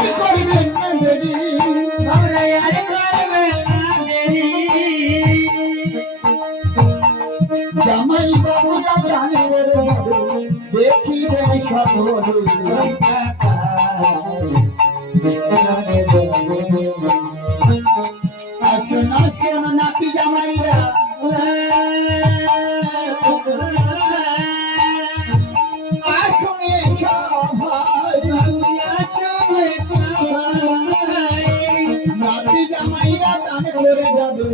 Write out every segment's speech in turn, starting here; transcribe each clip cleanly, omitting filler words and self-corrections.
আর করবেন না দেরি আমরা আর করবে না দেরি জামাই বাবুরা জানে দেখিবে সকলে আসুন আসুন নাকি জামাইরা আসুন নাকি জামাইরা দান করে যাবে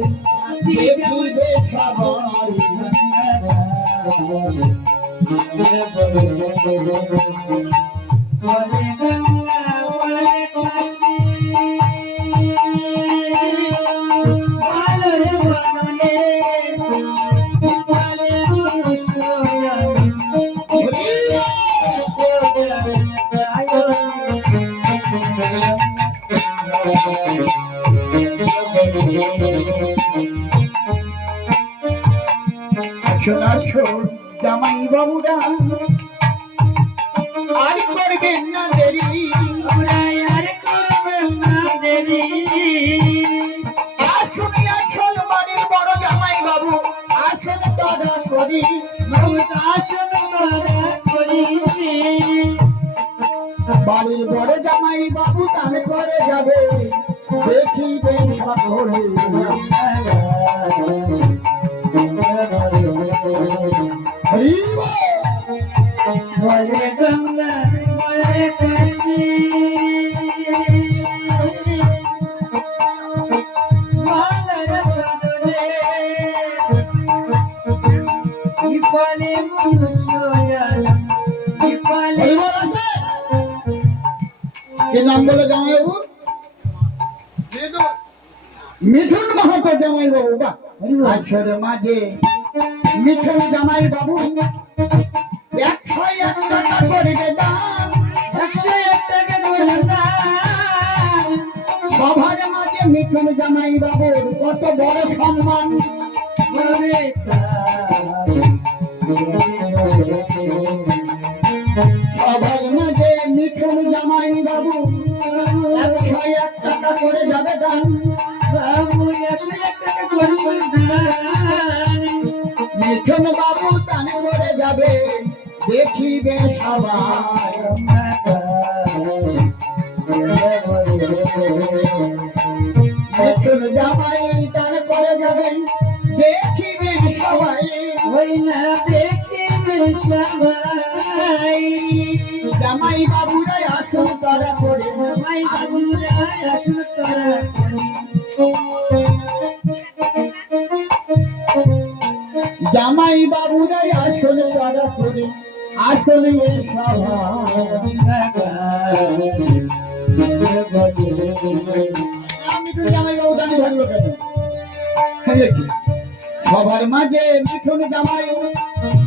দেখিবে সবাই আসুন আসুন জামাই বাবুরা আর করবেন না দেরি আমরা আর করবে না দেরি আসুন আসুন বাড়ির বড় জামাই বাবু আসুন তারা করি আসন করা করি বাড়ির বড় জামাই বাবু দান করে যাবে দেখিবেন সকলে হরি বল। বলে গঙ্গা বলে কাশী মালার বদলে ইপালে মুসয়ালাম ইপালে হরি বল আছে? কি নাম বলে জামাই বাবু মিঠুন মাহাতো জামাই বাবু বা আছর মাঝে মিঠুন জামাই বাবু 101 টাকা করিবে দান 101 টাকা করে দান সভার মাঝে মিঠুন জামাই বাবুর কত বড় সম্মান করে সভার মাঝে মিঠুন জামাই বাবু 101 টাকা করে যাবে দান বাবু 101 টাকা করে দান মিঠুন বাবু দান করে যাবে দেখিবে সবাই মিঠুন জামাই দান করে যাবেন দেখিবে সবাই ওই না দেখবে সবাই জামাই বাবুরা আসুন তারা করে জামাই বাবুরা আসুন তারা জামাই বাবুরা আসুন তারা করে আসুন এই আমি তো জামাই বাবু জানি থাকলো কেন সবার মাঝে মিঠুন জামাই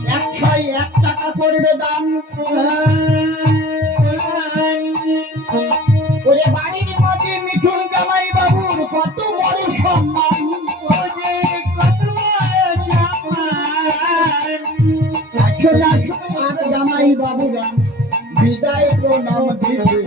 101 টাকা করবে দাম ওরে বাড়ির মাঝে মিঠুন জামাই বাবুর কত বড় সম্মান ওরে কত বড় সম্মান আসলে আসলে আর জামাই বাবুরা বিদায় প্রণাম দিবে